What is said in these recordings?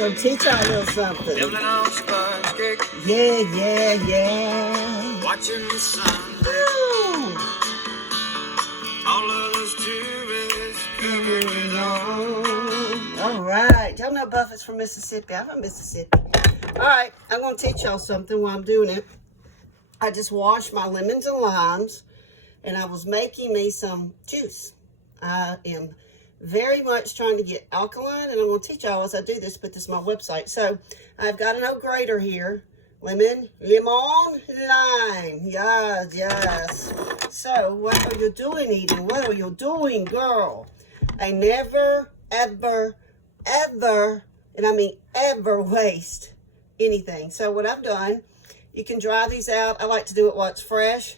So teach y'all a little something. Yeah. Watching the sun. All of us do is carry on. All right. Y'all know Buffett's from Mississippi. I'm from Mississippi. All right. I'm going to teach y'all something while I'm doing it. I just washed my lemons and limes, and I was making me some juice. I am very much trying to get alkaline, and I'm going to teach y'all as I do this, but this is my website. So I've got an old grater here. Lemon, lime. Yes. So what are you doing, Eden? What are you doing, girl? I never, ever, and I mean ever waste anything. So what I've done, you can dry these out. I like to do it while it's fresh,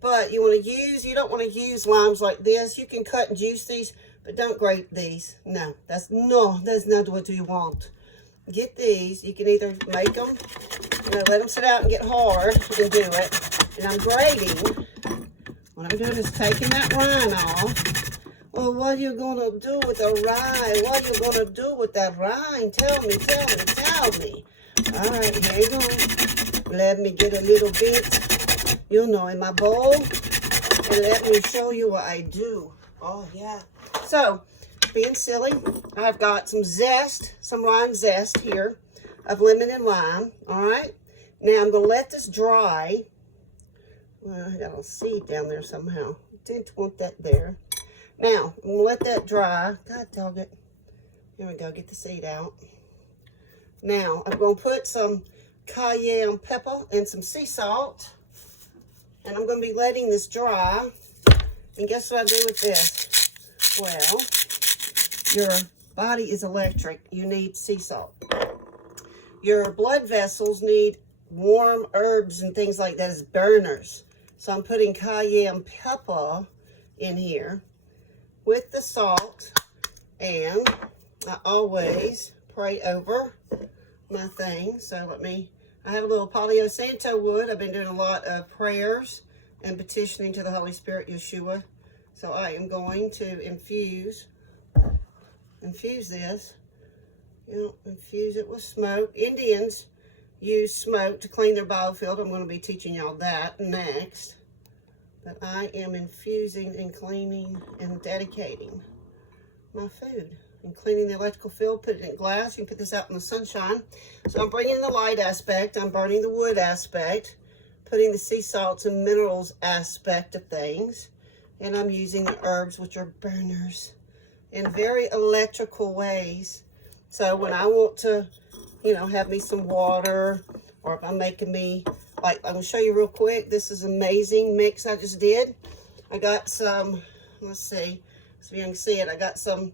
but you don't want to use limes like this. You can cut and juice these, but don't grate these. No, that's not what you want. Get these. You can either make them, let them sit out and get hard and do it. And I'm grating. What I'm doing is taking that rind off. Well, what are you going to do with the rind? What are you going to do with that rind? Tell me. All right, here you go. Let me get a little bit, in my bowl. And let me show you what I do. Oh, yeah. So, being silly, I've got some rind zest here of lemon and lime. All right. Now, I'm going to let this dry. Well, I got a seed down there somehow. Didn't want that there. Now, I'm going to let that dry. God dog it. Here we go. Get the seed out. Now, I'm going to put some cayenne pepper and some sea salt. And I'm going to be letting this dry. And guess what I do with this? Well, your body is electric. You need sea salt. Your blood vessels need warm herbs and things like that as burners. So I'm putting cayenne pepper in here with the salt. And I always pray over my thing. So I have a little Palo Santo wood. I've been doing a lot of prayers and petitioning to the Holy Spirit, Yeshua. So I am going to infuse this. Infuse it with smoke. Indians use smoke to clean their biofilm. I'm going to be teaching y'all that next. But I am infusing and cleaning and dedicating my food and cleaning the electrical field, put it in glass. You can put this out in the sunshine. So I'm bringing the light aspect. I'm burning the wood aspect, putting the sea salts and minerals aspect of things. And I'm using the herbs, which are burners, in very electrical ways. So when I want to, have me some water, or if I'm making me, I'm going to show you real quick. This is an amazing mix I just did. I got some, let's see if you can see it. I got some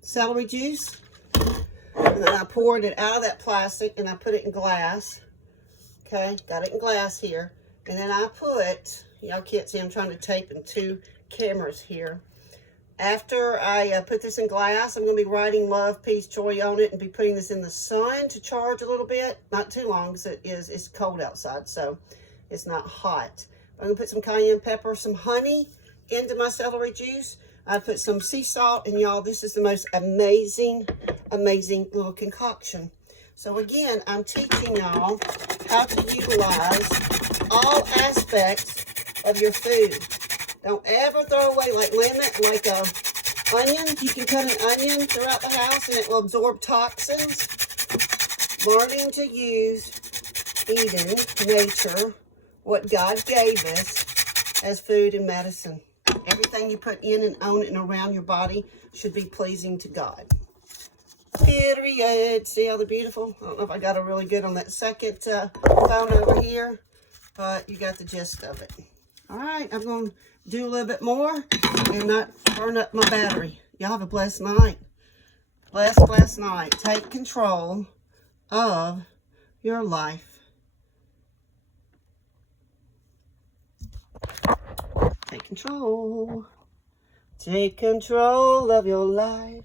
celery juice. And then I poured it out of that plastic and I put it in glass. Okay, got it in glass here. And then I put, y'all can't see, I'm trying to tape in two cameras here. After I put this in glass, I'm going to be writing love, peace, joy on it and be putting this in the sun to charge a little bit. Not too long because it's cold outside, so it's not hot. I'm going to put some cayenne pepper, some honey into my celery juice. I put some sea salt, and y'all, this is the most amazing little concoction. So again, I'm teaching y'all how to utilize all aspects of your food. Don't ever throw away like a onion. You can cut an onion throughout the house and it will absorb toxins. Learning to use Eden, nature, what God gave us as food and medicine. Everything you put in and on and around your body should be pleasing to God. Period. See how they're beautiful? I don't know if I got it really good on that second phone over here, but you got the gist of it. All right, I'm going to do a little bit more and not burn up my battery. Y'all have a blessed night. Blessed night. Take control of your life. Take control. Take control of your life.